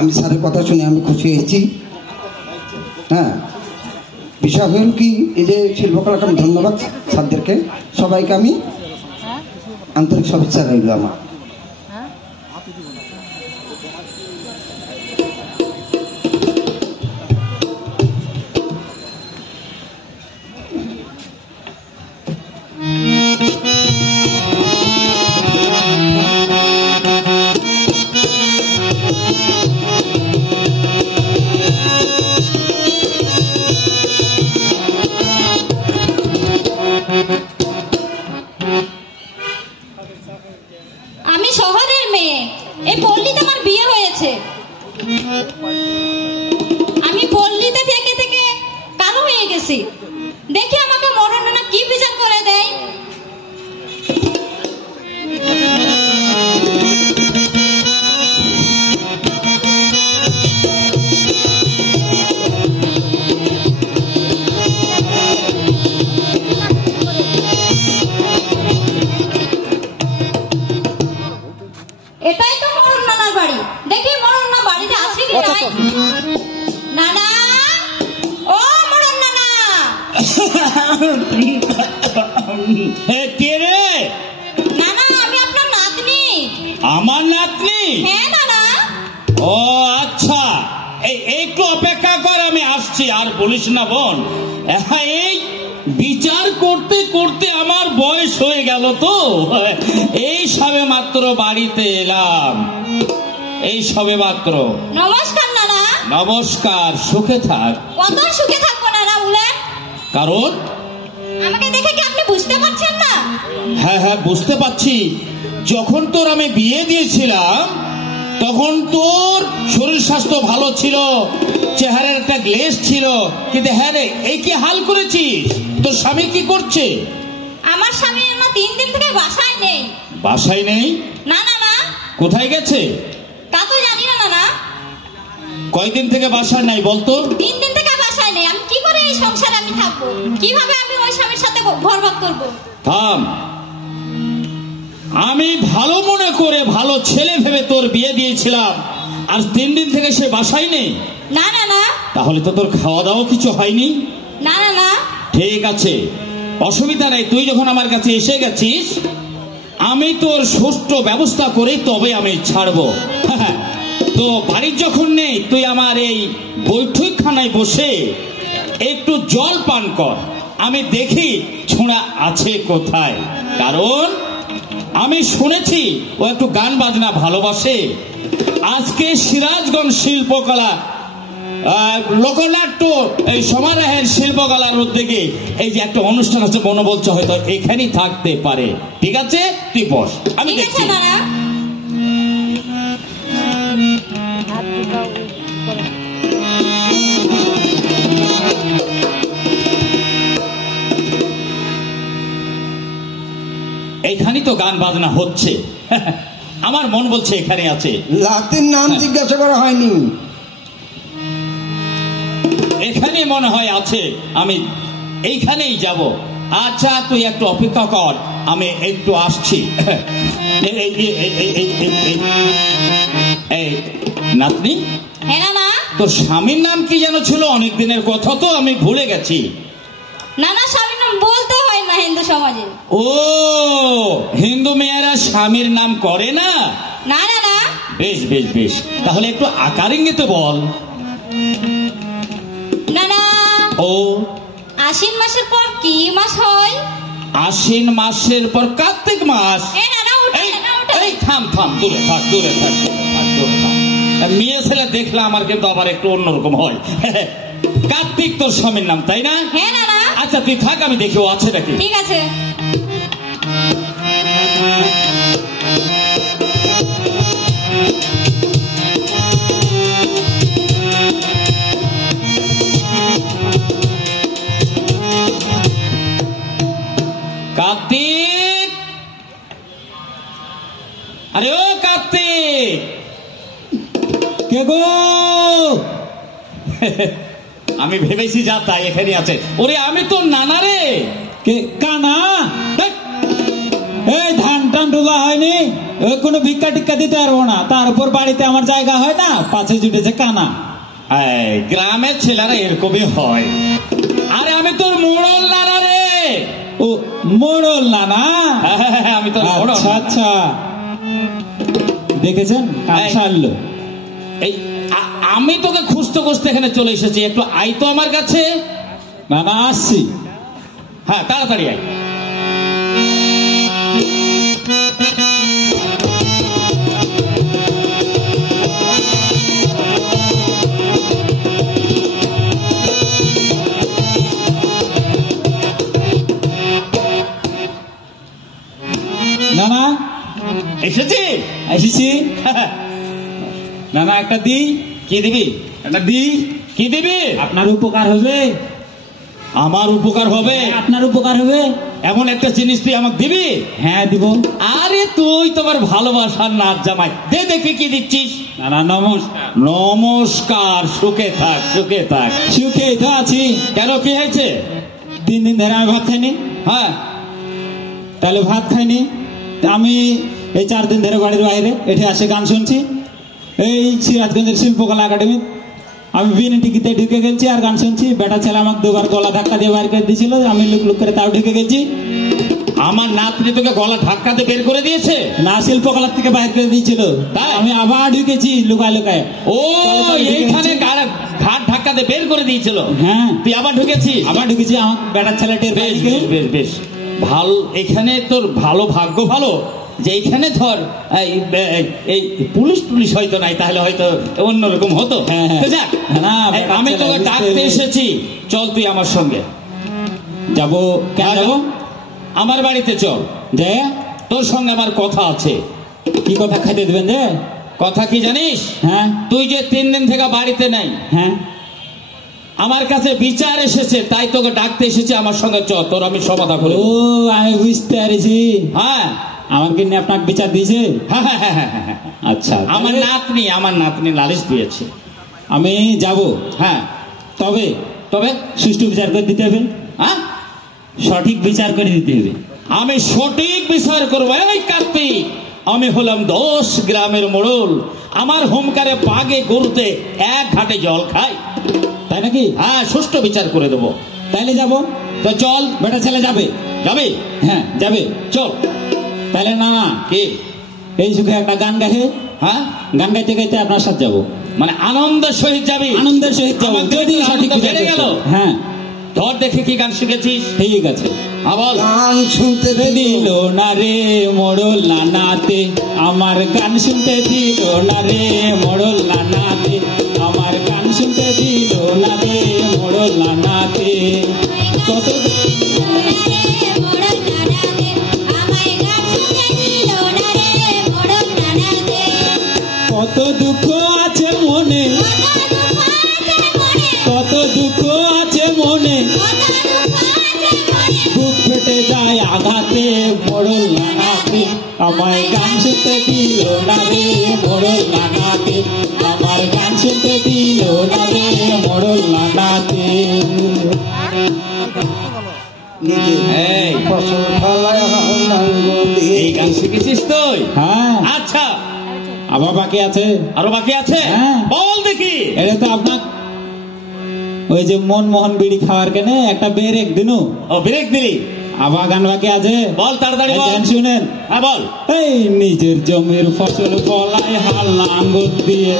আমি স্যারের কথা শুনে আমি খুশি হয়েছি। হ্যাঁ, বিষয় হল কি, এই যে শিল্পকলাকে আমি ধন্যবাদ স্যারদেরকে, সবাইকে আমি আন্তরিক শুভেচ্ছা রইল আমার। আমি শহরের মেয়ে, এই পল্লীতে আমার বিয়ে হয়েছে। আমি পল্লীতে থেকে থেকে কালো হয়ে গেছি। দেখি আমাকে মরণ না কি বিচার করে দেয়। এটাই তো মরণ নানার বাড়ি। দেখি মরণ না বাড়িতে আছে কি নাই। নানা, ও মরণ নানা। কে রে? নানা, আমি আপনার নাতনি। আমার নাতনি? হ্যাঁ নানা। ও আচ্ছা, একটু অপেক্ষা কর, আমি আসছি। আর বলিস না বোন, এই বিচার করতে করতে আমার বয়স হয়ে গেল তো, এই সবে মাত্র বাড়িতে এলাম, এই সবে মাত্র। নমস্কার নানা। নমস্কার, সুখে থাক। কত সুখে থাকবো নানা বলে? কারণ আমাকে দেখে কি আপনি বুঝতে পারছেন না? হ্যাঁ হ্যাঁ, বুঝতে পারছি। যখন তোর আমি বিয়ে দিয়েছিলাম তখন তোর শরীর স্বাস্থ্য ভালো ছিল, চেহারার একটা গ্লেজ ছিল, কিন্তু হ্যাঁ রে, এই কি হাল করেছিস? তোর স্বামী কি করছে? আমার স্বামী আমার 3 দিন থেকে বাসায় নেই। বাসায় নেই? না না না। কোথায় গেছে তা তো জানি না নানা। কয়দিন থেকে বাসায় নাই বলতো? 3 দিন থেকে বাসায় নেই। আমি কি করে এই সংসারে আমি থাকবো? কিভাবে আমি ওই স্বামীর সাথে ঘরবাস করবো? থাম, আমি ভালো মনে করে ভালো ছেলে ভেবে তোর বিয়ে দিয়েছিলাম, আর 3 দিন থেকে সে বাসায় নেই? না না না। তাহলে তো তোর খাওয়া দাওয়া কিছু হয়নি? না না না। ঠিক আছে, অসুবিধা নেই। তুই যখন আমার কাছে এসে গেছিস, আমি তোর সুষ্ঠু ব্যবস্থা করে তবে আমি ছাড়বো। তো বাড়ির যখন নেই, তুই আমার এই বৈঠকখানায় বসে একটু জল পান কর, আমি দেখি ছোঁড়া আছে কোথায়। কারণ আমি শুনেছি ও একটু গান বাজনা ভালোবাসে। আজকে সিরাজগঞ্জ শিল্পকলা লোকনাট্য এই সমারোহের শিল্পকলার উদ্যোগে এই যে একটা অনুষ্ঠান আছে, মনে বলছে হয়তো এখানেই থাকতে পারে। ঠিক আছে, তুই বস, আমি দেখছি। এইখানেই তো গান বাজনা হচ্ছে, আমার মন বলছে এখানে আছে। লাতির নাম জিজ্ঞাসা করা হয়নি। এখানে মনে হয় আছে, আমি এইখানেই যাব। আচ্ছা, তুই একটু অপেক্ষা কর, আমি একটু আসছি। নাতনি, হ্যাঁ না। তোর স্বামীর নাম কি যেন ছিল? অনেক দিনের কথা তো, আমি ভুলে গেছি। না না, স্বামীর নাম বলতে হয় না হিন্দু সমাজে। ও, হিন্দু মেয়েরা স্বামীর নাম করে না? না না না। বেশ বেশ বেশ, তাহলে একটু আকার ইঙ্গিতে বল। না না। ও, আশ্বিন মাসের পর কি মাস হয়? আশ্বিন মাসের পর কার্তিক মাস। এই থাম থাম, দূরে থাক, দূরে থাক, দূরে থাক। মেয়ে ছেলে দেখলে আমার কিন্তু আবার একটু অন্যরকম হয়। কার্তিক তোর স্বামীর নাম, তাই না? হ্যাঁ না না। আচ্ছা, তুই থাক, আমি দেখি ও আছে নাকি। ঠিক আছে। কার্তিক, আরে ও কার্তিক, কে গো? আমি ভেবেছি যা তাই এখানে আছে। ওরে, আমি তো নানা রে। কে? কানা? এই ধান টান ঢোকা হয়নি? ওই কোনো ভিক্ষা টিক্ষা দিতে পারবো না, তার উপর বাড়িতে আমার জায়গা হয় না, পাশে জুটেছে কানা। এই গ্রামের ছেলেরা এরকমই হয়। আরে আমি তোর মোড়ল নানা রে। ও মোড়ল নানা? আমি তোর মোড়ল। আচ্ছা আচ্ছা, দেখেছেন ছাড়লো। এই আমি তোকে খুঁজতে খুঁজতে এখানে চলে এসেছি, একটু আই তো আমার কাছে। নানা আসছি। হ্যাঁ তাড়াতাড়ি আয়। নানা এসেছি এসেছি। নানা একটা দি। কি দিবি? একটা দি। কি দিবি? আপনার উপকার হবে। আমার উপকার হবে? আপনার উপকার হবে। এমন একটা জিনিস তুই আমাকে দিবি? হ্যাঁ দিব। আরে তুই তোমার ভালোবাসার নাচ জামাই, দে দেখি কি দিচ্ছিস। নানা নমস্কার। নমস্কার, সুখে থাক সুখে থাক। সুখে তো আছি। কেন কি হয়েছে? 3 দিন ধরে আমি ভাত খাইনি। হ্যাঁ তাহলে ভাত খাইনি, আমি এই 4 দিন ধরে বাড়ির বাইরে এঠে আসে গান শুনছি। এই সিরাজগঞ্জের শিল্পকলা একাডেমি আমি বিনা টিকিটে ঢুকে গেছি আর গান শুনছি। বেটা ছেলে আমাকে 2 বার গলা ধাক্কা দিয়ে বাইর করে দিয়েছিল, আমি লুক লুক করে তাও ঢুকে গেছি। আমার নাতনি তোকে গলা ধাক্কাতে বের করে দিয়েছে? না, শিল্পকলার থেকে বাইর করে দিয়েছিল, তাই আমি আবার ঢুকেছি লুকায় লুকায়। ও এইখানে ঘাট ধাক্কাতে বের করে দিয়েছিল? হ্যাঁ তুই আবার ঢুকেছিস? আবার ঢুকেছি, আমার বেটার ছেলে টের বেশ পেয়েছে। বেশ বেশ বেশ ভালো। এখানে তোর ভালো ভাগ্য ভালো যে এইখানে ধর এই পুলিশ টুলিশ হয়তো নাই, তাহলে হয়তো অন্যরকম হতো। হ্যাঁ, হ্যাঁ। তো যাক, না, আমি তোকে ডাকতে এসেছি, চল তুই আমার সঙ্গে। যাবো? কেন যাবো? আমার বাড়িতে চল, যে তোর সঙ্গে আমার কথা আছে। কি কথা খাইতে দেবেন? যে কথা কি জানিস? হ্যাঁ। তুই যে 3 দিন থেকে বাড়িতে নাই, হ্যাঁ আমার কাছে বিচার এসেছে, তাই তোকে ডাকতে এসেছি। আমার সঙ্গে চল, তোর আমি সমাধান করে ও আমি বুঝতে পারছি। হ্যাঁ আমার কি নিয়ে আপনাকে বিচার দিয়েছে? হ্যাঁ হ্যাঁ হ্যাঁ হ্যাঁ হ্যাঁ। আচ্ছা, আমার নাতনি নালিশ দিয়েছে। আমি যাব। হ্যাঁ তবে তবে সুষ্ঠু বিচার করে দিতে হবে। হ্যাঁ, সঠিক বিচার করে দিতে হবে। আমি সঠিক বিচার করবো। এই কার্তিক, আমি হলাম 10 গ্রামের মোড়ল। আমার হোমকারে বাগে গরুতে 1 ঘাটে জল খাই, তাই নাকি? হ্যাঁ, সুষ্ঠু বিচার করে দেবো। তাইলে যাব। তো চল। বেটা ছেলে যাবে? যাবে? হ্যাঁ যাবে। চল। তাহলে না না কি এই সুখে একটা গান গাহে। হ্যাঁ, গান গাইতে গাইতে আপনার সাথে যাবো। মানে আনন্দের সহিত যাবি? আনন্দের সহিত যাবো, যদি সঠিক বিচার বেড়ে গেল। হ্যাঁ, ধর দেখে কি গান শিখেছিস। ঠিক আছে। বল। গান শুনতে দিল না রে মোড়ল নানাতে, আমার গান শুনতে দিল না রে মোড়ল নানাতে, আমার গান শুনতে দিল না রে মোড়ল নানাতে। কত কত দুঃখ আছে মনে, কত দুঃখ আছে মনে, বুক ফেটে যায় আঘাতে মোড়ল নানাতে, আমায় গান শুনতে দিল না রে মোড়ল নানাতে, আমার গান শুনতে দিল না রে মোড়ল নানাতে। এই ফসল ফলায় এই গান শিখেছিস তুই? হ্যাঁ। আচ্ছা, আবার বাকি আছে? আরো বাকি আছে? হ্যাঁ। বল দেখি। এটা তো আপনার ওই যে মনমোহন বিড়ি খাওয়ার কেন একটা ব্রেক দিনু। ও ব্রেক দিলি? আবার গান বাকি আছে। বল তাড়াতাড়ি বল। গান শুনেন। হ্যাঁ বল। এই নিজের জমির ফসল ফলায় হাল লাঙ্গল দিয়ে,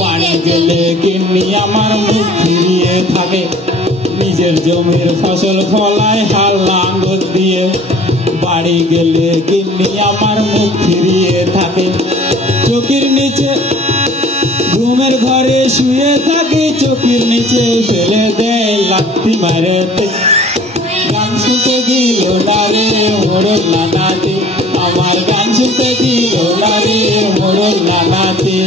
বাড়ি গেলে কিন্নি আমার মুখ ফিরিয়ে থাকে। নিজের জমির ফসল ফলায় হাল লাঙ্গল দিয়ে, বাড়ি গেলে কিন্নি আমার মুখ ফিরিয়ে থাকে। চোখের নিচে ঘুমের ঘরে শুয়ে থাকে, চোখের নিচে ফেলে দেয় লাত্তি মারেতে। গান শুনতে দিল না রে মোড়ল নানাতে, আমার গান শুনতে দিল না রে মোড়ল নানাতে।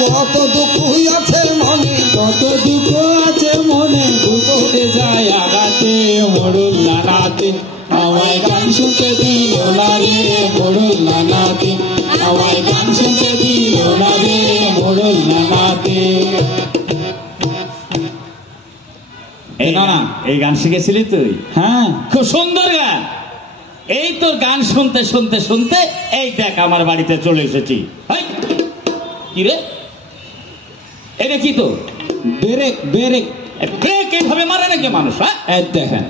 কত দুঃখ আছে মনে, কত দুঃখ আছে মনে, বুঝতে যায় আঘাতে মোড়ল নানাতে, আমায় গান শুনতে দিল না রে মোড়ল নানাতে, আমায় গান শুনতে দিল না রে মোড়ল নানাতে। এই গান শিখেছিলি তুই? হ্যাঁ, খুব সুন্দর গান। এই তোর গান শুনতে শুনতে শুনতে এই দেখ আমার বাড়িতে চলে এসেছি। কি রে, এটা কি তো ব্রেক ব্রেক ব্রেক এইভাবে মারে নাকি মানুষ? হ্যাঁ দেখেন,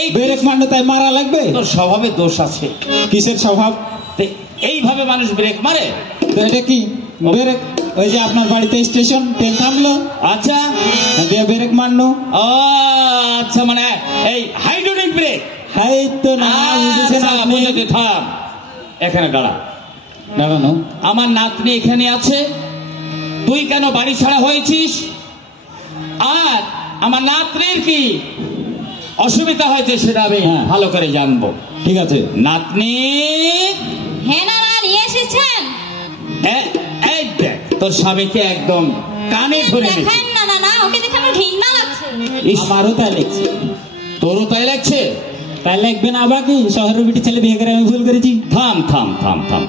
এই ব্রেক মারলে তাই মারা লাগবে? তোর স্বভাবে দোষ আছে। কিসের স্বভাব? এইভাবে মানুষ ব্রেক মারে? তো এটা কি ব্রেক? ওই যে আপনার বাড়িতে স্টেশন, ট্রেন থামলো, আচ্ছা দিয়ে ব্রেক মারলো। ও আচ্ছা, মানে এই হাইড্রোলিক ব্রেক। হাই তো না, বুঝেছেন আপনি? থাম, এখানে দাঁড়া। দাঁড়ানো, আমার নাতনি এখানে আছে, তুই কেন বাড়ি ছাড়া হয়েছিস? আর আমার নাতনির কি অসুবিধা হয়েছে সেটা আমি ভালো করে জানবো। ঠিক আছে নাতনি? হ্যাঁ নানা, নিয়ে এসেছেন? এই দেখ তোর স্বামীকে একদম কানে ধরে দেখেন না নানা, ওকে দেখে আমার ঘৃণা লাগছে। আমারও তাই লাগছে। তোরও তাই লাগছে? তাই লাগবে না বাকি? শহরের বিটি ছেলে বিয়ে করে আমি ভুল করেছি? থাম থাম থাম থাম,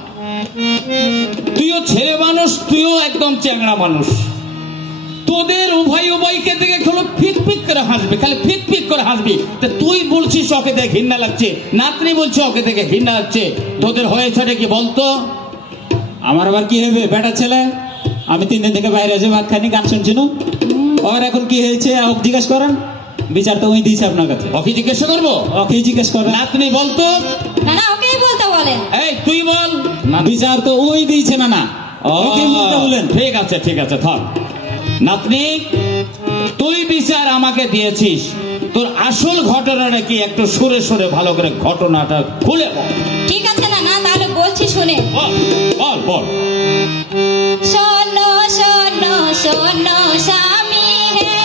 তুইও ছেলে মানুষ, তুইও একদম চ্যাংড়া মানুষ। তোদের উভয়কে দেখে খালি ফিক ফিক করে হাসবে, খালি ফিক ফিক করে হাসবি। তুই বলছিস ওকে দেখে ঘৃণা লাগছে, নাতনি বলছে ওকে দেখে ঘৃণা লাগছে। তোদের হয়েছেটা কি বলতো? আমার আবার কি হবে? বেটা ছেলে, আমি 3 দিন থেকে বাইরে এসে ভাত খাইনি, গান শুনছি না। আর এখন কি হয়েছে ওকে জিজ্ঞেস করেন, বিচার তো ওই দিয়েছে আপনার কাছে। ওকে জিজ্ঞাসা করবো? ওকে জিজ্ঞেস করেন। নাতনি বলতো? না না, ওকেই বলতে বলেন। এই তুই বল। বিচার তো ওই দিয়েছে না। না ওকে বলতে বলেন। ঠিক আছে ঠিক আছে, থাক। নাতনি, তুই বিচার আমাকে দিয়েছিস, তোর আসল ঘটনাটা কি একটু সুরে সুরে ভালো করে ঘটনাটা খুলে বল। ঠিক আছে নানা, তাহলে বলছি শুনে। বল বল। শোনো শোনো শোনো স্বামী হে,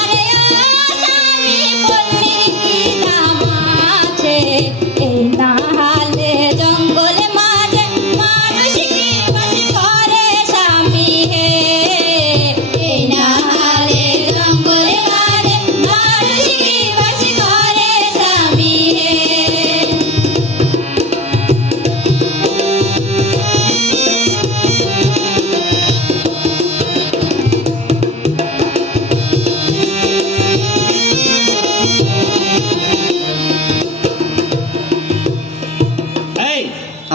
আরে স্বামী পল্লীর কি দাম আছে, এই নাহালে জঙ্গলে মাঝে মানুষ কি বাস করে স্বামী হে, এই নাহালে জঙ্গলে মাঝে মানুষ কি বাস করে স্বামী হে।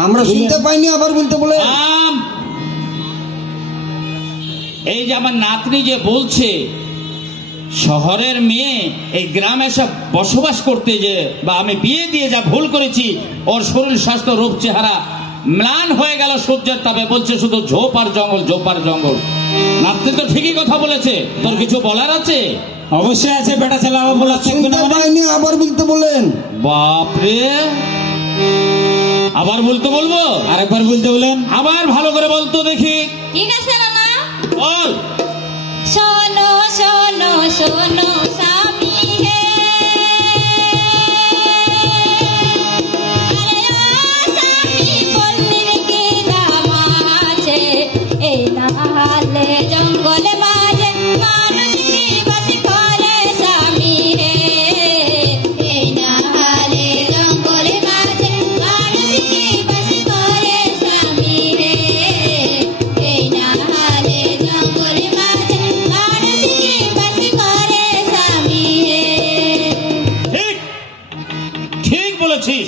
আমরা শুনতে পাইনি, আবার বলতে বলে। এই যে আমার নাতনি যে বলছে শহরের মেয়ে এই গ্রামে সব বসবাস করতে, যে বা আমি বিয়ে দিয়ে যা ভুল করেছি, ওর শরীর স্বাস্থ্য রূপ চেহারা ম্লান হয়ে গেল সূর্যের তাপে, বলছে শুধু ঝোপ আর জঙ্গল, ঝোপ আর জঙ্গল। নাতনি তো ঠিকই কথা বলেছে, তোর কিছু বলার আছে? অবশ্যই আছে, বেটা ছেলে আবার বলা থাকবে না। শুনতে পাইনি, আবার বলতে বলেন। বাপরে, আবার বলতে বলবো? আরেকবার বলতে বলেন। আবার ভালো করে বলতো দেখি। ঠিক আছে নানা, বল। শোনো শোনো শোনো স্বামী হে, আরে স্বামী পল্লীর কি দাম আছে, এই নাহালে জঙ্গলে মাঝে মানুষ কি বাস করে স্বামী হে, এই নাহালে জঙ্গলে মাঝে মানুষ কি বাস করে স্বামী হে, এই নাহালে জঙ্গলে মাঝে মানুষ কি বাস করে স্বামী হে। ঠিক ঠিক বলেছিস।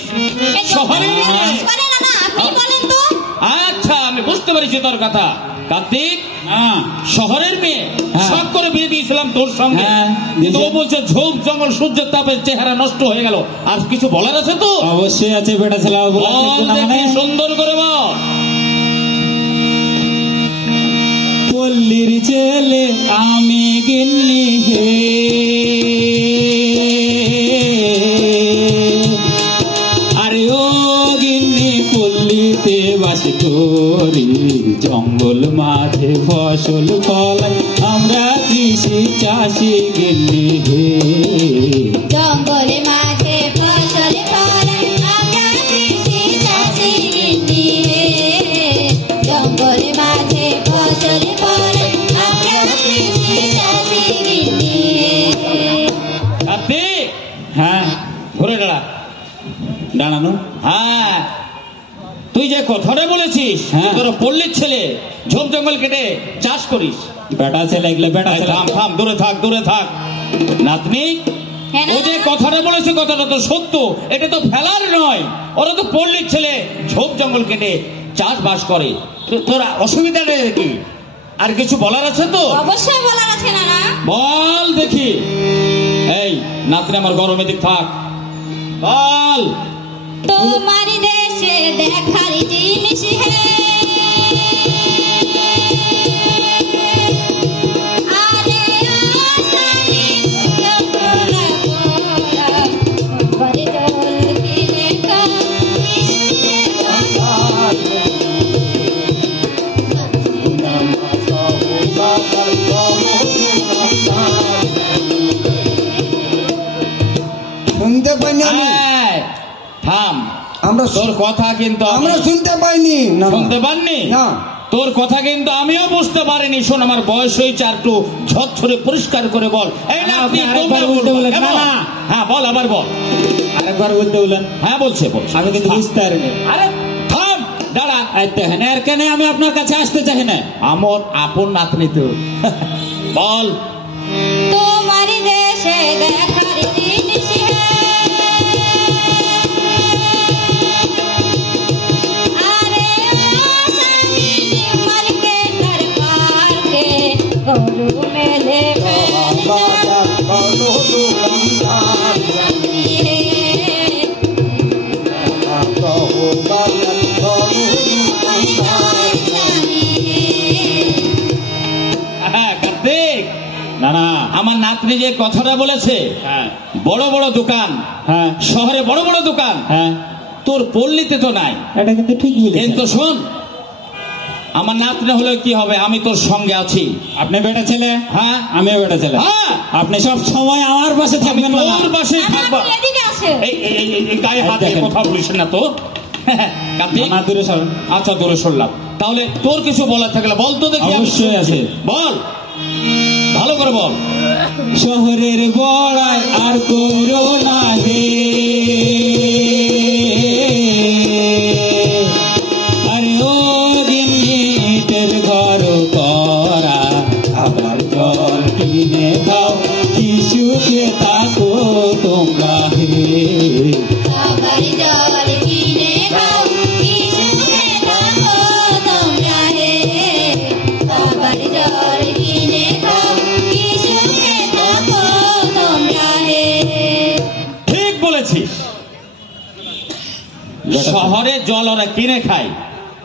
শহরে মানে নানা, আপনি বলেন তো। আচ্ছা, আমি বুঝতে পেরেছি তোর কথা। কার্তিক, শহরের মেয়ে হ্যাঁ। শখ করে বিয়ে দিয়েছিলাম তোর সঙ্গে, হ্যাঁ, কিন্তু ও বলছে ঝোপ জঙ্গল সূর্যের তাপে চেহারা নষ্ট হয়ে গেল। আর কিছু বলার আছে তো? অবশ্যই আছে, বেটা ছেলে আবার বলা থাকবে না। মানে সুন্দর করে বল। পল্লীর ছেলে আমি গিন্নি হে, আরে ও গিন্নি পল্লীতে বাস করি, জঙ্গল মাঝে ফসল ফলাই আমরা কৃষি চাষি গিন্নি হে, জঙ্গলে মাঝে ফসল ফলাই আমরা কৃষি চাষি গিন্নি হে, জঙ্গলে মাঝে ফসল ফলাই আমরা কৃষি চাষি গিন্নি হে। কার্তিক, হ্যাঁ ঘুরে দাঁড়া। দাঁড়ানো। হ্যাঁ, তুই যে কথাটা বলেছিস, হ্যাঁ। তোর পল্লীর ছেলে ঝোপ জঙ্গল কেটে চাষ করিস। বেটা ছেলে এগুলো বেটা ছেলে। থাম থাম, দূরে থাক দূরে থাক। নাতনি, হ্যাঁ না? ও যে কথাটা বলেছে কথাটা তো সত্য, এটা তো ফেলার নয়। ওরা তো পল্লীর ছেলে, ঝোপ জঙ্গল কেটে চাষবাস করে। তোর অসুবিধা নেই কি? আর কিছু বলার আছে তো? অবশ্যই বলার আছে নানা। বল দেখি। এই নাতনি আমার গরমে দিক থাক, বল। তোমার দেশে দেখার জিনিস হে, আরে আসামি তোরা তোরা বরে জল কিনে কা শুনতে পাইনি আমি। এই, থাম। আমরা তোর কথা কিন্তু আমরা শুনতে পাইনি। না, না। শুনতে পাননি? না। তোর কথা কিন্তু আমিও বুঝতে পারিনি। শোন, আমার বয়স হয়েছে, আর একটু ঝরঝরে পরিষ্কার করে বল। এই না, নাতনি, আপনি আরেকবার তোমরা বলতে বলেন। কেমন? না, না। হ্যাঁ বল, আবার বল। আরেকবার বলতে বলেন। হ্যাঁ বলছে, বলছে। আমি কিন্তু বুঝতে পারিনি। আরে থাম, দাঁড়া। দেখেন, এর কেন আমি আপনার কাছে আসতে চাই না। আমার আপন নাতনি তো। বল। তোমার দেশে দেখার জিনিস হে, আরে আসামি মার্কেটার পার্কে গরু মেলে হ্যাঁ কার্তিক, না না। আমার নাতনি যে কথাটা বলেছে, হ্যাঁ বড় বড় দোকান, হ্যাঁ শহরে বড় বড় দোকান, হ্যাঁ, তোর পল্লীতে তো নাই। এটা কিন্তু ঠিক বলেছেন। কিন্তু শোন, আমার নাতনি হলে কি হবে, আমি তোর সঙ্গে আছি। আপনি বেটা ছেলে, হ্যাঁ আমিও বেটা ছেলে। হ্যাঁ, আপনি সব সময় আমার পাশে আমি থাকবেন না। তোর পাশে নানা, থাকবো। আপনি এদিকে আসো। এই গায়ে হাত দিয়ে দেখেন। কথা বলিস না তো। কার্তিক, না, দূরে সরেন। আচ্ছা দূরে সরলাম। তাহলে তোর কিছু বলার থাকলে বল তো দেখি। আমি অবশ্যই আছে। বল, ভালো করে বল। শহরের বড়াই আর করো না হে, আরে ও গিন্নিদের ঘর করা, আবার জল কিনে খাও, কি সুখে থাকো তোমরা হে। আবার জল কিনে খাও, কি সুখে থাকো তোমরা হে। আবার জল কিনে খাও, কি সুখে থাকো তোমরা হে। ঠিক বলেছিস। শহরে জল ওরা কিনে খায়,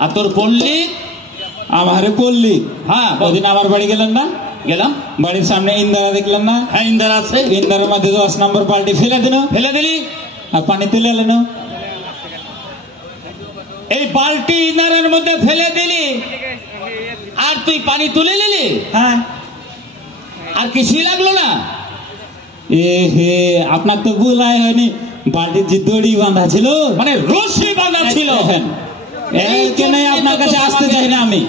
আর তোর পল্লী। আমারে পল্লী। হ্যাঁ বল। ওদিন আমার বাড়ি গেলেন না? গেলাম। বাড়ির সামনে ইন্দারা দেখলেন না? হ্যাঁ ইন্দার আছে। ইন্দারের মধ্যে 10 নম্বর বালতি ফেলে দিন, ফেলে দিলি। আর পানি তুলে এলেন। এই বালতি ইন্দারের মধ্যে ফেলে দিলি, আর তুই পানি তুলে নিলি, হ্যাঁ। আর কিছুই লাগলো না। এ হে, আপনার তো ভুলাই হয়নি। বালতির যে দড়ি বাঁধা ছিল, মানে রশি বাঁধা ছিল। দেখেন, এর কেন আপনার কাছে আসতে চাই না আমি।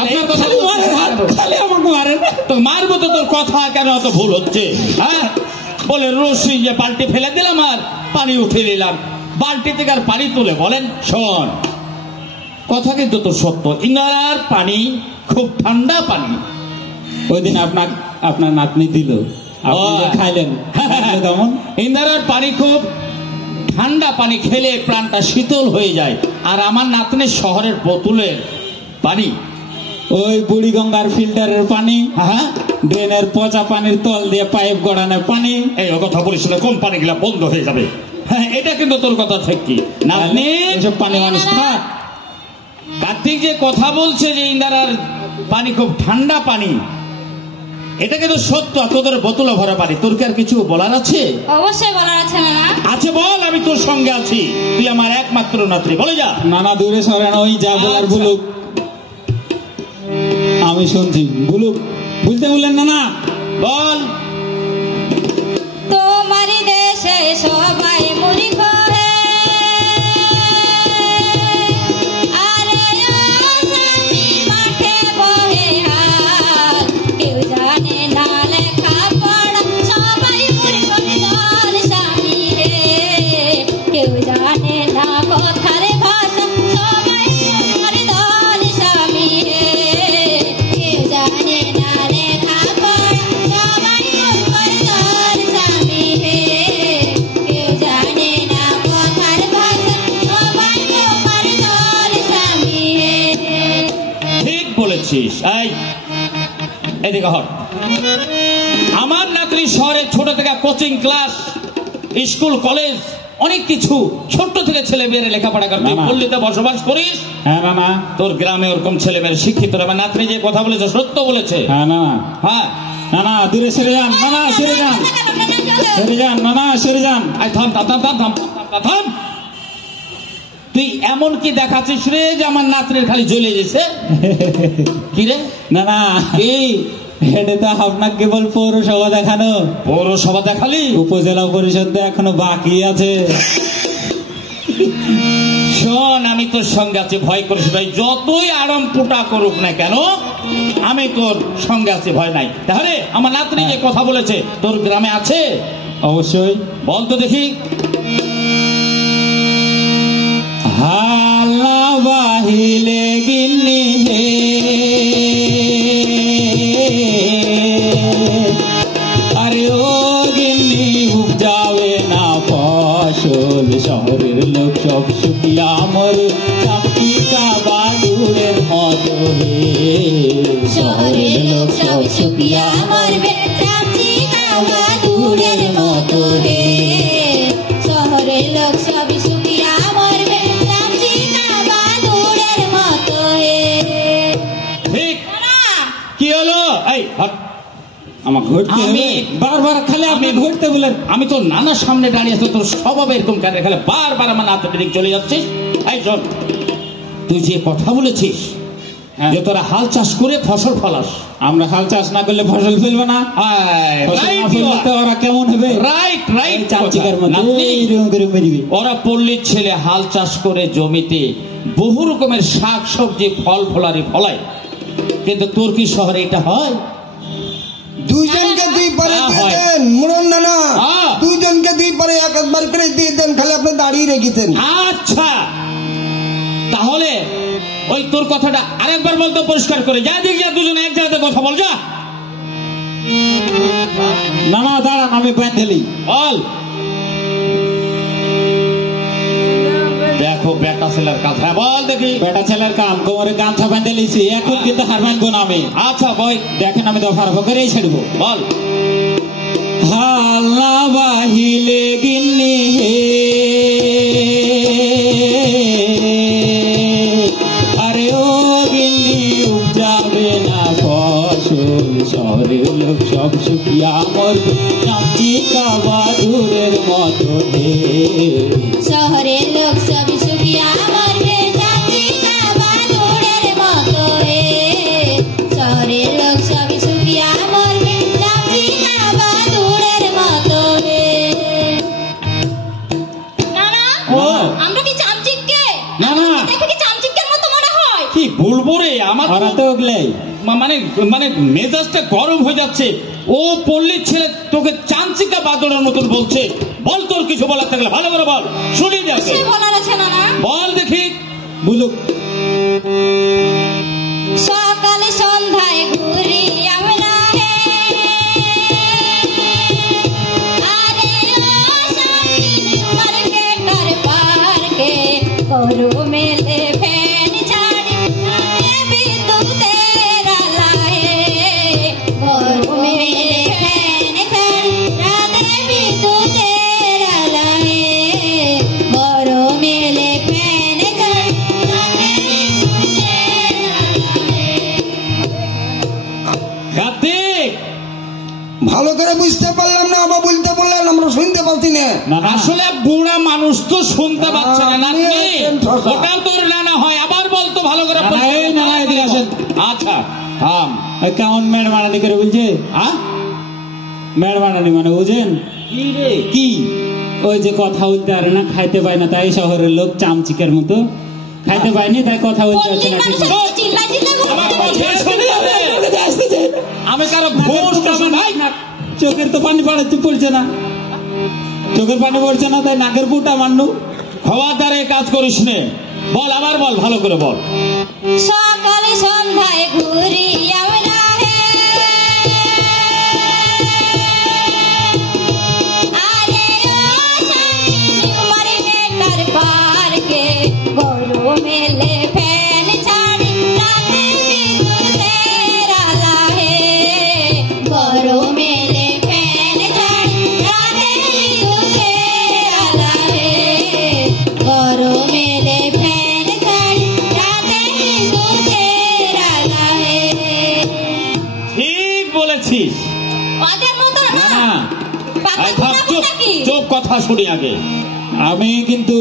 আপনার কথা খালি মারেন, খালি আমাকে মারেন। তো মারবো তো, তোর কথা কেন অত ভুল হচ্ছে? হ্যাঁ বলে রশি যে বালতি ফেলে দিলাম আর পানি উঠে নিলাম, বালতি থেকে আর পানি তুলে বলেন। শোন, কথা কিন্তু তোর সত্য। ইনার পানি খুব ঠান্ডা পানি। ওই দিন আপনার নাতনি দিল, আপনি যে খাইলেন, কেমন? ইন্দারার পানি খুব ঠান্ডা পানি, খেলে প্রাণটা শীতল হয়ে যায়। আর আমার নাতনির শহরের বোতলের পানি, ওই বুড়ি গঙ্গার ফিল্টারের পানি, হ্যাঁ ড্রেনের পচা পানির তল দিয়ে পাইপ গড়ানোর পানি। এই কথা বলিস না, কোম্পানিগুলা বন্ধ হয়ে যাবে। হ্যাঁ এটা কিন্তু তোর কথা ঠিক। কি নাতনি, এসব পানি মানুষ খায়? কার্তিক যে কথা বলছে যে ইন্দারার পানি খুব ঠান্ডা পানি, এটা কিন্তু সত্য। তোদের বোতলে ভরা পানি। তোর কি আর কিছু বলার আছে? অবশ্যই বলার আছে নানা। আছে, বল। আমি তোর সঙ্গে আছি, তুই আমার একমাত্র নাতনি, বলে যা। নানা দূরে সরেন, ওই যা বলার বলুক, আমি শুনছি। বলুক, বুঝতে বললেন না? না বল। তোমার দেশে সবাই মূর্খ হে, আরে আসামি মাঠে বহে হাল, কেউ জানে না লেখা পড়া, সবাই মূর্খ দল স্বামী হে। কেউ জানে না কথার ভাষা, সবাই মূর্খ দল স্বামী হে। কেউ জানে না লেখা পড়া, সবাই বলেছিস। এই এদিকে হট। আমার নাতনি শহরে ছোট থেকে কোচিং ক্লাস, স্কুল, কলেজ, অনেক কিছু, ছোট্ট থেকে ছেলে মেয়েরা লেখাপড়া করতে, পল্লীতে বসবাস করিস। হ্যাঁ না, তোর গ্রামে ওরকম ছেলে মেয়েরা শিক্ষিত। আমার নাতনি যে কথা বলেছে সত্য বলেছে। হ্যাঁ না, হ্যাঁ না দূরে সরে যান, না সরে যান, সরে যান, না সরে যান। থাম থাম থাম থাম থাম থাম। তুই এমন কি দেখাচ্ছিস রে যে আমার নাতনির খালি জ্বলে গেছে? কি রে? না এই এটা তো আপনাকে কেবল পৌরসভা দেখানো। পৌরসভা দেখালি? উপজেলা পরিষদ এখনো বাকি আছে। শোন, আমি তোর সঙ্গে আছি, ভয় করিস ভাই। যতই আরাম পুটা করুক না কেন, আমি তোর সঙ্গে আছি, ভয় নাই। তাহলে আমার নাতনি যে কথা বলেছে তোর গ্রামে আছে? অবশ্যই। বল তো দেখি। হাল্লা বাহিলে গিন্নি হে, আরে ও গিন্নি উপজাবে না ফসল, শহরের লোক সব শুকিয়া মরে চাপিকা বাদুরের মতো হে, শহরের লোক সব শুকিয়া মরবে চামচিকা বাদুড়ের মতো রে। শহরের লোক সব শুকিয়া মরবে চামচিকা বাদুড়ের মতো রে। ঠিক। কি হলো? এই হট। আমার ঘুরতে হবে বারবার, খালি আপনি ঘুরতে বলেন। আমি তোর নানার সামনে দাঁড়িয়ে আছি, তোর স্বভাব এরকম কেন? খালি বারবার আমার নাতনির দিকে চলে যাচ্ছিস। এই শোন, তুই যে কথা বলেছিস যে তোরা হাল চাষ করে ফসল ফলাস, আমরা হাল চাষ না করলে ফসল ফেলবে না। ওরা কেমন হবে? Right right. চামচিকার মধ্যে ওরা পল্লীর ছেলে হাল চাষ করে জমিতে বহু রকমের শাক সবজি ফল ফলারি ফলায়, কিন্তু তোর কি শহরে এটা হয়? দুইজনকে দুই পারে দিয়ে দেন মুরন নানা, দুইজনকে দুই পারে এক একবার করে দিয়ে দেন, খালি আপনি দাঁড়িয়ে রেখেছেন। আচ্ছা, তাহলে ওই তোর কথাটা আরেকবার বলতো পরিষ্কার করে। যা দিক যা, দুজনে এক জায়গাতে কথা বল, যা। না দাঁড়ান, আমি বেঁধেলি। বল। দেখো বেটা ছেলের কথা, বল দেখি। বেটা ছেলের কাম, কোমরে গামছা বেঁধে লিছি, এখন কিন্তু হার মানবো না আমি। আচ্ছা বই, দেখেন আমি দফার ফকরেই ছাড়বো। বল। হাল্লা বাহিলে গিন্নি হে, আরে ও গিন্নি উপজাবে না ফসল, শহরের লোক সব শুকিয়া মরবে চামচিকা বাদুরের মতো হে, শহরের লোক সব শুকিয়া মরবে চামচিকা বাদুড়ের মতো রে। শহরের লোক সব শুকিয়া মরবে চামচিকা বাদুড়ের মতো রে। নানা, আমরা কি চামচিককে? না দেখে কি চামচিকের মতো মনে হয়? কি বলবো রে, আমার ওরা তো ওগুলাই মানে মানে মেজাজটা গরম হয়ে যাচ্ছে। ও পল্লীর ছেলে তোকে চামচিকা বাদরের মতন বলছে। বল, তোর কিছু বলার থাকলে ভালো করে বল, শুনে যাচ্ছে। সে বলার আছে নানা? বল দেখি। বুঝুক। সকালে সন্ধ্যায় ঘুরি আমরা হে, আরে ও স্বামী মার্কেটার পার্কে, করু মেলে ফ্যান ছাড়ি বিদ্যুতের আলাহে, করু মেলে ফ্যান ছাড়ি রাতে বিদ্যুতের আলাহে, করু মেলে ফ্যান ছাড়ি রাতে বিদ্যুতের আলাহে। কার্তিক, ভালো করে বুঝতে পারলাম না, আবার বলতে বললেন, আমরা শুনতে পাচ্ছি না। আসলে বুড়া মানুষ তো শুনতে পাচ্ছে না। নাতনি, ঠকা। ওটাও তোর নানা হয়। আবার বলতো ভালো করে। নানা, এদিকে আসেন। আচ্ছা থাম। কেমন মেয়ের মানানি করে বলছে? মেয়ের মানানি মানে বুঝেন কি রে? কি? ওই যে কথা বলতে পারে না, খাইতে পায় না, তাই শহরের লোক চামচিকের মতো খাইতে পায়নি, তাই কথা বলতে পারছে না। ঠিক আছে? চিল্লাই চিল্লাই আমার কথা শুনে যাবে। আমি কারো ঘোষ করবো ভাই। চোখের তো পানি পড়ছে না, চোখের পানি পড়ছে না, তাই নাকের ফুটা মান্নু। খবরদারে কাজ করিস নে। বল, আবার বল, ভালো করে বল। সকালে সন্ধ্যায় ঘুরি আমরা হে, আরে ও স্বামী মার্কেটার পার্কে, গরু মেলে ফ্যান ছাড়ি রাতে বিদ্যুতের সব কথা শুনি আগে। আমি কিন্তু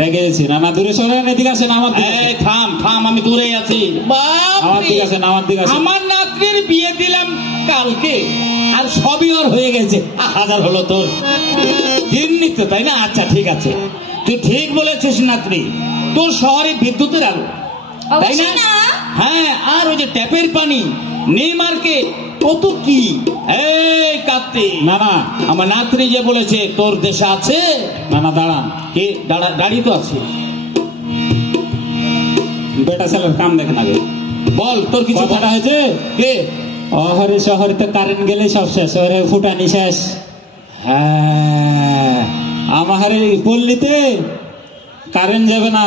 রেগে গেছি। নানা দূরে সরেন, এদিকে আসেন আমার দিকে। এই থাম থাম, আমি দূরে আছি। আমার দিকে আসেন, আমার দিকে আসেন। আমার নাতনির বিয়ে দিলাম কালকে, আর সবই ওর হয়ে গেছে। হাজার হলো তোর দিননি তো, তাই না? আচ্ছা ঠিক আছে, তুই ঠিক বলেছিস নাতনি, তোর শহরে বিদ্যুতের আলো, তাই না? অবশ্যই না। হ্যাঁ, আর ওই যে ট্যাপের পানি নেই মার্কেট, কত কি। এই কার্তি, না না আমার নাতনি যে বলেছে তোর দেশে আছে। না না, দাঁড়ান। কি দাঁড়িয়ে তো আছে? বেটা ছেলের কাম দেখেন আগে, বল তোর কিছু কথাটা হয়েছে। কে? অহরে শহরে তো কারেন্ট গেলে সব শেষ, ওরে ফুটানি শেষ। হ্যাঁ, আমার পল্লীতে কারেন্ট যাবে না,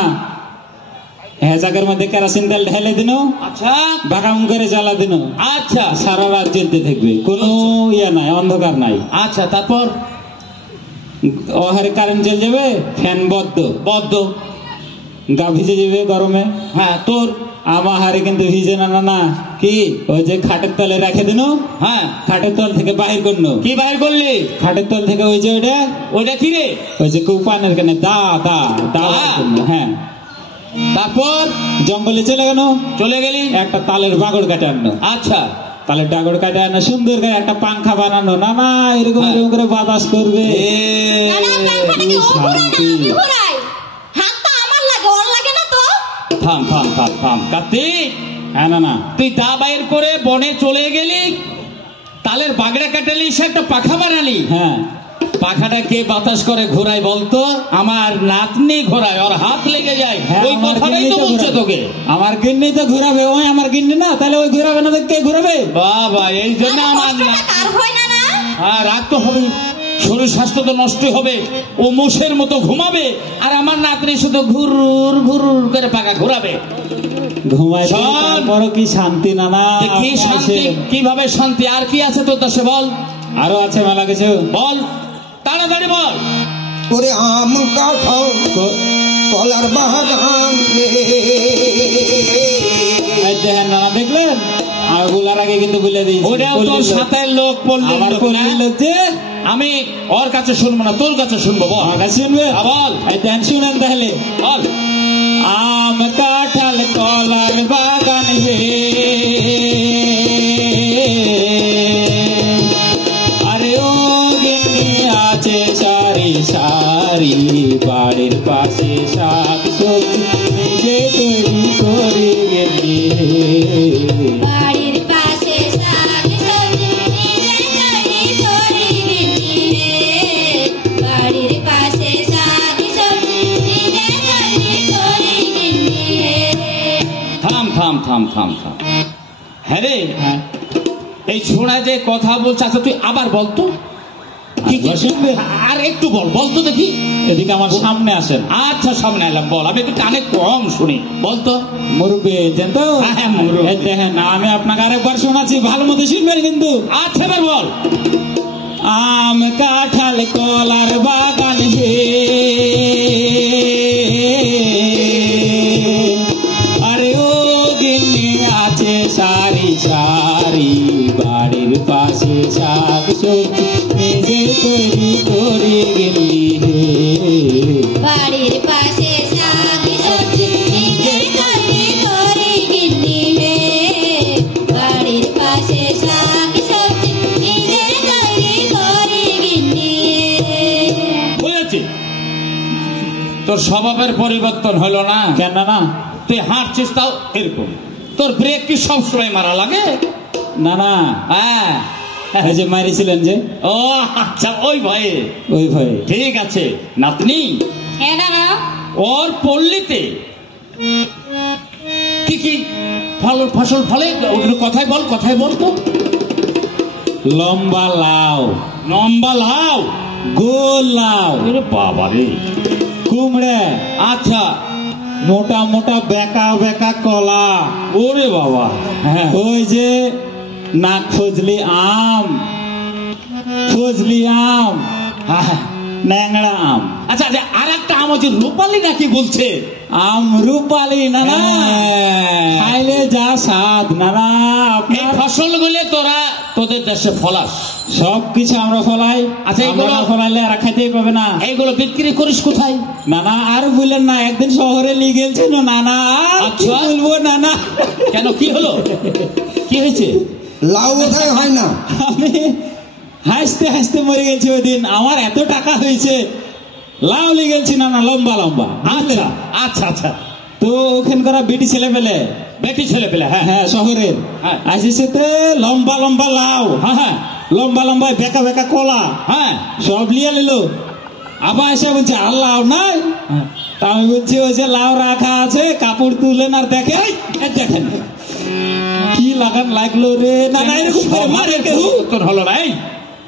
হেজাকের মধ্যে কেরাসিন তেল ঢেলে দিন, আচ্ছা বাগাম করে জ্বালা দিন, আচ্ছা সারা রাত জ্বলতে থাকবে, কোনো ইয়ে নাই, অন্ধকার নাই। আচ্ছা, তারপর ওহারে কারেন্ট চলে যাবে, ফ্যান বদ্ধ, গা ভিজে যাবে গরমে। হ্যাঁ তোর আমার হারে কিন্তু ভিজে না। না না, কি? ওই যে খাটের তলে রেখে দিন, হ্যাঁ, খাটের তল থেকে বাহির করলো। কি বাইর করলি? খাটের তল থেকে ওই যে ওইটা কি রে? ওই যে কুপানের কানে দা দা দা দা? বাইর করলো। হ্যাঁ, তারপর জঙ্গলে চলে গেল, চলে গেলি, একটা তালের বাগড় কাটে আনলো। আচ্ছা, তালের ডাগড় কাটে আনো, সুন্দর করে একটা পাংখা বানানো। না না, এরকম এরকম করে বাতাস করবে। নানা, পাংখাটা কি ও ঘোরায় না আমি ঘোরাই? হাতটা আমার লাগে, ওর লাগে না তো? থাম থাম থাম থাম কার্তিক, হ্যাঁ না না, তুই দা বাইর করে বনে চলে গেলি, তালের বাগড়া কাটালি, সে একটা পাখা বানালি। হ্যাঁ, পাখাটা কে বাতাস করে ঘোরায় বলতো? আমার নাতনি ঘোরায়, ওর হাত লেগে যায়। হ্যাঁ, ওই আমার কথাটাই গিন্নি তো তো বলছে ঘোরাবে। তোকে। আমার গিন্নি তো ঘুরাবে, ওই আমার গিন্নি না, তাহলে ওই ঘুরাবে না, কে ঘুরাবে? বাবা, এই জন্য নানা, আমার কষ্টটা কার হয় না না? রাগ তো হবে, শরীর স্বাস্থ্য তো নষ্টই হবে। ও মোষের মতো ঘুমাবে, আর আমার নাতনি শুধু ঘুরুর ঘুরুর করে পাকা ঘোরাবে। ঘুমাই শোন। বড় কি শান্তি। না না, কি শান্তি? কিভাবে শান্তি? আর কি আছে তোর দেশে বল? আরো আছে মেলা কিছু, বল, তাড়াতাড়ি বল। ওরে আম কাঁঠাল কলার বাগান রে। এই দেখেন নানা, দেখলেন? আর বলার আগে কিন্তু বলে দিয়েছি, ওটাও তোর সাথে লোক পল্লীর আমার লোক না? পল্লীর লোক যে। আমি ওর কাছে শুনবো না, তোর কাছে শুনবো। বল, আমার কাছে শুনবে? বল, এই দেখেন, শুনেন তাহলে। বল। আম কাঁঠাল কলার বাগান হে, আরে ও গিন্নি আছে সারি সারি, বাড়ির পাশে শাক সবজি নিজে তৈরি করে গেলি। বাড়ির পাশে শাক সবজি নিজে তৈরি করে গিন্নি রে। বাড়ির পাশে শাক সবজি নিজে তৈরি করে গিন্নি রে। থাম থাম থাম থাম থাম। হ্যাঁ রে, হ্যাঁ, এই ছোড়া যে কথা বলছে, আচ্ছা তুই আবার বলতো কি কি শুনবে? আর একটু বল, বলতো দেখি। এদিকে আমার সামনে আসেন। আচ্ছা, সামনে এলাম, বল। আমি একটু কানে কম শুনি, বলতো। মুরব্বী জান তো? হ্যাঁ, মুরব্বি। এই দেখেন, আমি আপনাকে আরেকবার শোনাচ্ছি, ভালো মতো শুনবেন কিন্তু। আচ্ছা, এবার বল। আম কাঁঠাল কলার বাগান হে, আরে ও গিন্নি আছে সারি সারি, বাড়ির পাশে শাক সবজি নিজে তৈরি করে গেলি হে। বাড়ির পাশে শাক সবজি নিজে তৈরি করে গিন্নি রে। বাড়ির পাশে শাক সবজি নিজে তৈরি করে গিন্নি রে। বুঝেছি, তোর স্বভাবের পরিবর্তন হলো না কেন না? তুই হাঁটছিস তাও এরকম। তোর ব্রেক কি সবসময় মারা লাগে? না না, হ্যাঁ, এই যে মারিছিলেন যে, ও আচ্ছা, ওই ভয়ে। ওই ভয়ে। ঠিক আছে নাতনি, হ্যাঁ না না, ওর পল্লীতে কি কি ফসল ফলে? ওগুলো কথায় বল, কথায় বল তো। লম্বা লাউ, লম্বা লাউ, গোল লাউ, আরে বাবা রে। কুমড়ে, আচ্ছা, মোটা মোটা বেকা বেকা কলা, ওরে বাবা। হ্যাঁ, ওই যে নাক ফজলি আম, ফজলি আম, হ্যাঁ। ন্যাংড়া আম। আচ্ছা, আর একটা আম হচ্ছে রূপালী নাকি বলছে? আম রূপালি। না না, হ্যাঁ। খাইলে যা স্বাদ। না না, এই ফসলগুলো তোরা তোদের দেশে ফলাস? সবকিছু আমরা ফলাই। আচ্ছা, আমরা এগুলো- না ফলাইলে আর খাইতেই পাবে না। এইগুলো বিক্রি করিস কোথায়? নানা আর বললেন না, একদিন শহরে নিয়ে গেছিল নানা, আর কি আচ্ছা। বলবো নানা। কেন, কি হলো, কি হয়েছে? লাউ বোধহয় হয় না। আমি হাসতে হাসতে মরে গেছি ওই দিন। আমার এত টাকা হয়েছে, লাউ নিয়ে গেছি নানা, লম্বা লম্বা। আচ্ছা আচ্ছা আচ্ছা, তো ওখানকার বেটি ছেলে পেলে, বেটি ছেলে পেলে, হ্যাঁ হ্যাঁ শহরের, হ্যাঁ। আসিছে তে লম্বা লম্বা লাউ, হ্যাঁ হ্যাঁ লম্বা লম্বা বেকা বেকা কলা, হ্যাঁ সব লিয়ে নিল। আবার এসে বলছে আর লাউ নাই। হ্যাঁ। তা আমি বলছি ওই যে লাউ রাখা আছে, কাপড় তুলেন আর দেখে, এই দেখেন কি লাগান লাগলো রে নানা, এরকম করে মারে কেউ। তোর হলো নাই?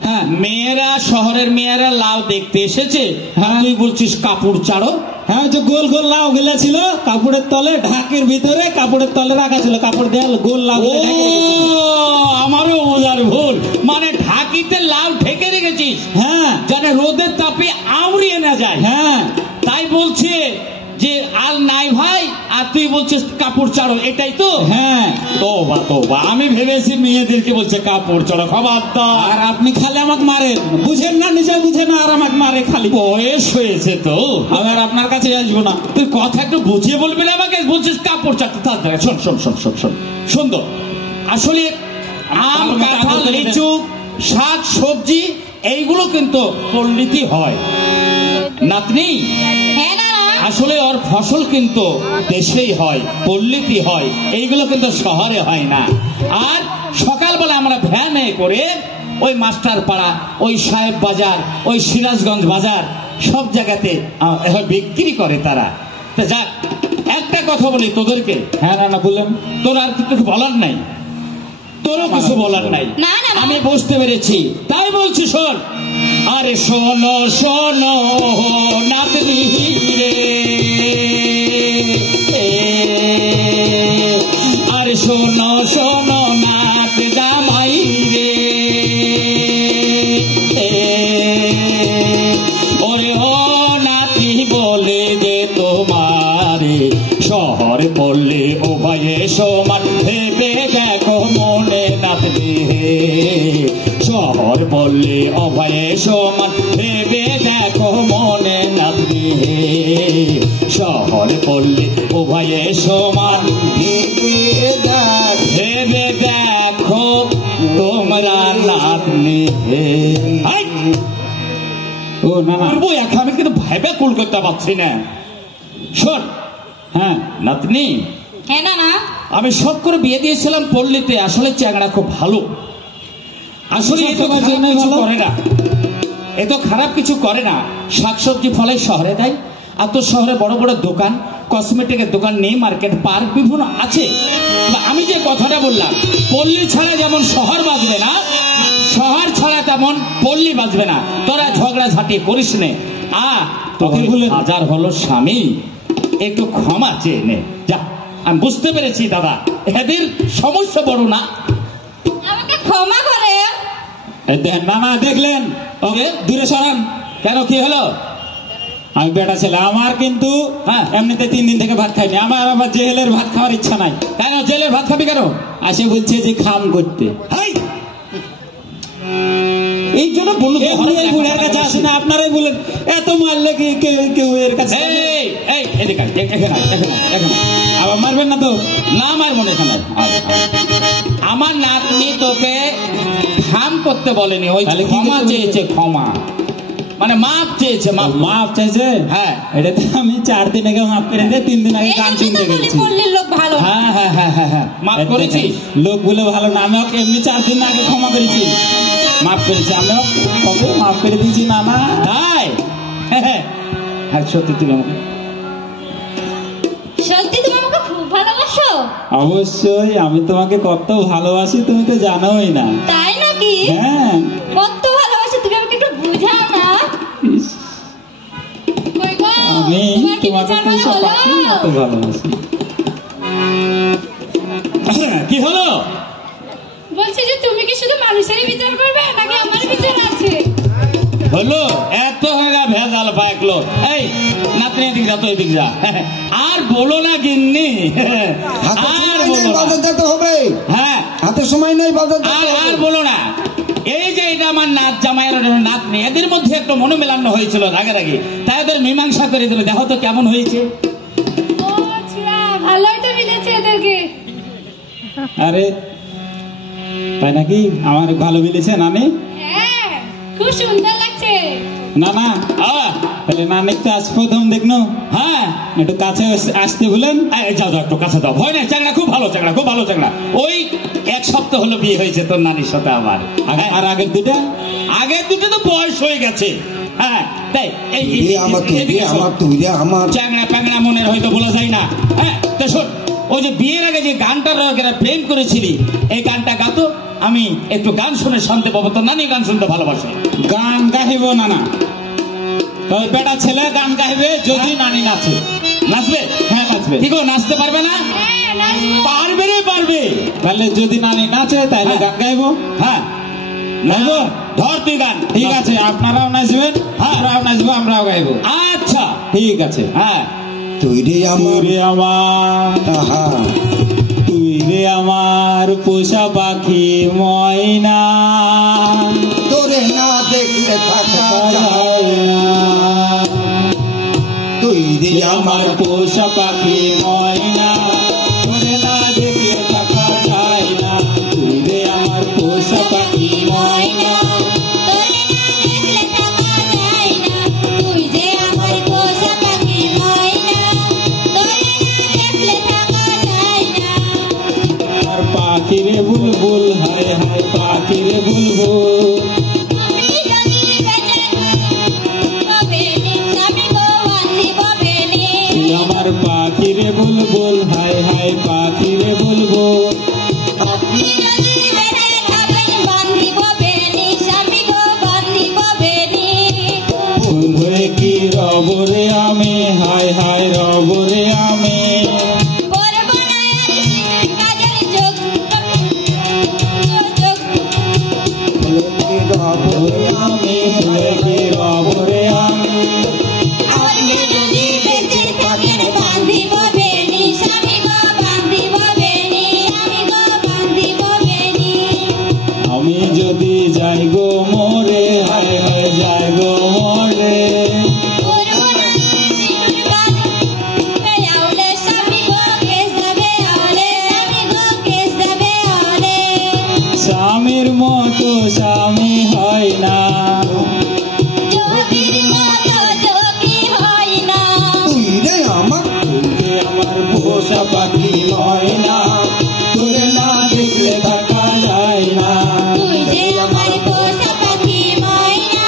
হ্যাঁ মেয়েরা, শহরের মেয়েরা লাউ দেখতে এসেছে, হ্যাঁ। তুই বলছিস কাপড় চাড়ো? হ্যাঁ, যে গোল গোল লাউ গুলা ছিল কাপড়ের তলে, ঢাকের ভিতরে কাপড়ের তলে রাখা ছিল, কাপড় দেওয়া গোল লাউ ও, আমারও বোঝার ভুল, মানে ঢাকিতে লাউ ঢেকে রেখেছিস হ্যাঁ যেন রোদের তাপে আউড়িয়ে না যায়। হ্যাঁ তাই বলছে যে আর নাই ভাই, আর তুই বলছিস কাপড় চাড়ো, এটাই তো? হ্যাঁ। তোবা তোবা, আমি ভেবেছি মেয়েদেরকে বলছে কাপড় চাড়ো, খবরদার। আর আপনি খালি আমাকে মারেন, বুঝেন না, নিজে বুঝেন না, আর আমাকে মারে খালি। বয়স হয়েছে তো, আমি আর আপনার কাছে আসবো না। তুই কথা একটু বুঝিয়ে বলবি না আমাকে? বলছিস কাপড় চাড়তে, তার জায়গায় শোন শোন শোন শোন শোন, সুন্দর। আসলে আম, কাঁঠাল, লিচু, শাক সবজি এইগুলো কিন্তু পল্লীতে হয় নাতনি। হ্যাঁ না, আসলে ওর ফসল কিন্তু দেশেই হয়, পল্লীতে হয়, এইগুলো কিন্তু শহরে হয় না। আর সকালবেলা আমরা ভ্যানে করে ওই মাস্টার পাড়া, ওই সাহেব বাজার, ওই সিরাজগঞ্জ বাজার, সব জায়গাতে বিক্রি করে তারা। তা যাক, একটা কথা বলি তোদেরকে, হ্যাঁ নানা বললেন। তোর আর কিছু বলার নাই, তোরও কিছু বলার নাই, না, না, না। আমি বুঝতে পেরেছি, তাই বলছি শোন। আরে শোনো শোনো নাতনি রে, আরে শোনো শোনো নাত জামাই রে, ওরে ও নাতি বলে যে তোমারে শহর পড়লে ও ভাইয়ে সমান, ভেবে দেখো মনে নাতনি হে, শহর পড়লে ও ভাইয়ে সমান, ভেবে দেখো মনে নাতনি হে, শহর পড়লে ও ভাইয়ে সমান, ভেবে দেখো তোমরা নাতনি হে। আই! ও নানা, করবো এখন, আমি কিন্তু ভাইবা কুল করতে পারছি না। শোন, হ্যাঁ নাতনি, হ্যাঁ না না, আমি শখ করে বিয়ে দিয়েছিলাম পল্লীতে। আসলে চ্যাংড়া খুব ভালো, আসলে এ তো তোমার খারাপ জন্যই কিছু ভালো। করে না, এ তো খারাপ কিছু করে না। শাকসবজি ফলে শহরে দেয়, আর তো শহরে বড় বড় দোকান, কসমেটিকের দোকান নেই, মার্কেট, পার্ক বিভিন্ন আছে। বা আমি যে কথাটা বললাম, পল্লী ছাড়া যেমন শহর বাঁচবে না, শহর ছাড়া তেমন পল্লী বাঁচবে না। তোরা ঝগড়া ঝাঁটি করিস নে। তোকে বললেন। হাজার হলো স্বামী, একটু ক্ষমা চেয়ে নে যা। আমি বুঝতে পেরেছি দাদা, এদের সমস্যা বড় না। আমাকে ক্ষমা করে। এই দেখেন নানা, দেখলেন, ওকে দূরে সরান। কেন, কি হলো? আমি বেটা ছেলে, আমার কিন্তু হ্যাঁ। এমনিতে 3 দিন থেকে ভাত খাইনি। আমার আবার জেলের ভাত খাওয়ার ইচ্ছা নাই। কেন জেলের ভাত খাবি কেন? আসে বলছে যে খাম করতে। হাই! এই জন্য বললো তো, এই বুড়ার কাছে আসে না, আপনারাই বলেন এত মারলে কি কেউ এর কাছে? এই, এই, এদিকে আয়, এখানে আয়, এখানে আয়, এখানে আয়। আবার মারবেন না তো? না, আমার মনে এখানে আয়, আয়, আয়। আমার নাতনি তোকে খাম করতে বলেনি, ওই তাহলে কি ক্ষমা করতে চেয়েছে, ক্ষমা মানে মাপ চেয়েছে, মাপ। মাপ চাইছে? হ্যাঁ। এটা তো আমি 4 দিন আগে মাপ করে দিয়ে 3 দিন আগে এই গান জন্য শুনতে তো বলি গেছি। পল্লীর লোক ভালো। হ্যাঁ হ্যাঁ হ্যাঁ হ্যাঁ হ্যাঁ, মাপ করেছিস? লোক বলে ভালো না, আমি ওকে এমনি 4 দিন আগে ক্ষমা করেছি, মাফ করেছি। আমি কবে মাফ করে দিয়েছি নানা? তাই? হ্যাঁ হ্যাঁ হ্যাঁ, সত্যি তুমি আমাকে সত্যি তুমি আমাকে খুব ভালোবাসো? অবশ্যই, আমি তোমাকে কত ভালোবাসি তুমি তো জানোই না। তাই নাকি? হ্যাঁ। কত ভালোবাসো তুমি, আমাকে একটু বুঝাও না। ইস, কই গো, আমি তোমার কি তোমাকে বিচার তো বলা সব হলো? পাখি মতো ভালোবাসি। কি হলো? বলছি যে তুমি কি শুধু মানুষেরই বিচার করবে নাকি আমার বিচার আছে? হলো এত হয়ে ভেজাল পাকলো। এই নাতনি, এদিক যা, তো এদিক যা। আর বলো না গিন্নি, হাতে আর সময় বলো নেই, না। বাজার যেতে হবে। হ্যাঁ, হাতে সময় নেই, বাজার যেতে আর হবে। বলো না। এই যে এটা ভাগ্নে এদের মধ্যে একটু মনোমেলান্য হয়েছিল রাগারাগি, তাই ওদের মীমাংসা করে দিল। দেখো তো কেমন হয়েছে। ও আচ্ছা, ভালোই তো মিলেছে এদেরকে। আরে তাই নাকি? আমার ভালো মিলেছে নানি? হ্যাঁ, খুব সুন্দর লাগছে। না না, তাহলে নানি তো আজ প্রথম দেখনো। হ্যাঁ, একটু কাছে আসতে বলেন। যাও যাও, একটু কাছে দাও। ভয় নাই, চাংড়া খুব ভালো, চাংড়া খুব ভালো চাংড়া। ওই 1 সপ্তাহ হলো বিয়ে হয়েছে তোর নানির সাথে আমার। আর আগের দুটা? আগের দুটো তো বয়স হয়ে গেছে। হ্যাঁ, তাই চাংড়া প্যাংড়া মনের হয়তো বলা যায় না। হ্যাঁ, তো শোন, ওই যে বিয়ের আগে যে গানটা প্রেম করেছিলি, এই গানটা গাতো, আমি একটু গান শুনে শান্তি পাবো। তো নানি গান শুনতে ভালোবাসে। গান গাইব না না, তবে বেটা ছেলে গান গাইবে যদি নানি নাচে। নাচবে? হ্যাঁ নাচবে। কি গো, নাচতে পারবে না? হ্যাঁ, নাচবো। পারবে রে, পারবে। তাহলে যদি নানি নাচে তাহলে গান গাইবো। হ্যাঁ, নাচবো। ধর তুই গান। ঠিক আছে, আপনারাও নাচবেন, আমরাও নাচবো, আমরাও গাইবো। আচ্ছা ঠিক আছে। হ্যাঁ, তুই রে আমার, তুই রে আমার পোষা পাখি ময়না, তোরে না দেখলে থাকা যায় না। তুই রে আমার পোষা পাখি ময়না, তোরে না দেখলে থাকা যায় না। তুই রে আমার পোষা পাখি ময়না, তোরে না দেখলে থাকা যায় না। তুই যে আমার পোষা পাখি ময়না, তোরে না দেখলে থাকা যায় না। আর পাখি রে বুলবুল, হায় হায় পাখি রে বুলবুল। আমি যদি বেঁচে ববেনি, স্বামী গো বান্ধি ববেনি। তুই আমার পাখি রে বুলবুল, হায় হায় পাখি রে বুলবুল। আপনি যদি বেঁচে থাকেন বান্ধি ববেনি, স্বামী গো বান্ধি ববেনি। ফুল হয়ে কি রব রে আমি, হায় হায় রব রে আমি। করব না আর কাজের যোগ, আমি ফুলে কি রব রে আমি। আপনি যদি বেঁচে থাকেন বান্ধি ববেনি, স্বামী গো বান্ধি ববেনি, আমি গো বান্ধি ববেনি। আমি যদি যাই গো মোরে, হায় হায় যাই গো মোরে। করব না সিঁদুর গান, আউলে স্বামী গো কেস যাবে আউলে, স্বামী গো কেস যাবে আউলে। স্বামীর মতো স্বামী হয় না, যোগীর মতো যোগী হয় না। তুই রে আমার, তুই আমার পোষা পাখি ময়না, তোরে না দেখলে থাকা যায় না। তুই যে আমার পোষা পাখি ময়না,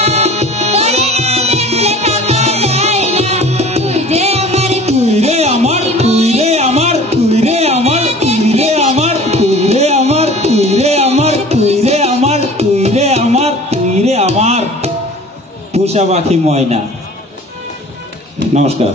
তোরে না দেখলে থাকা যায় না। তুই যে আমার তুই রে আমার, তুই রে আমার, তুই রে আমার, তুই রে আমার, তুই রে আমার, তুই রে আমার, তুই রে আমার, তুই রে আমার, তুই রে আমার পোষা পাখি ময়না। নমস্কার।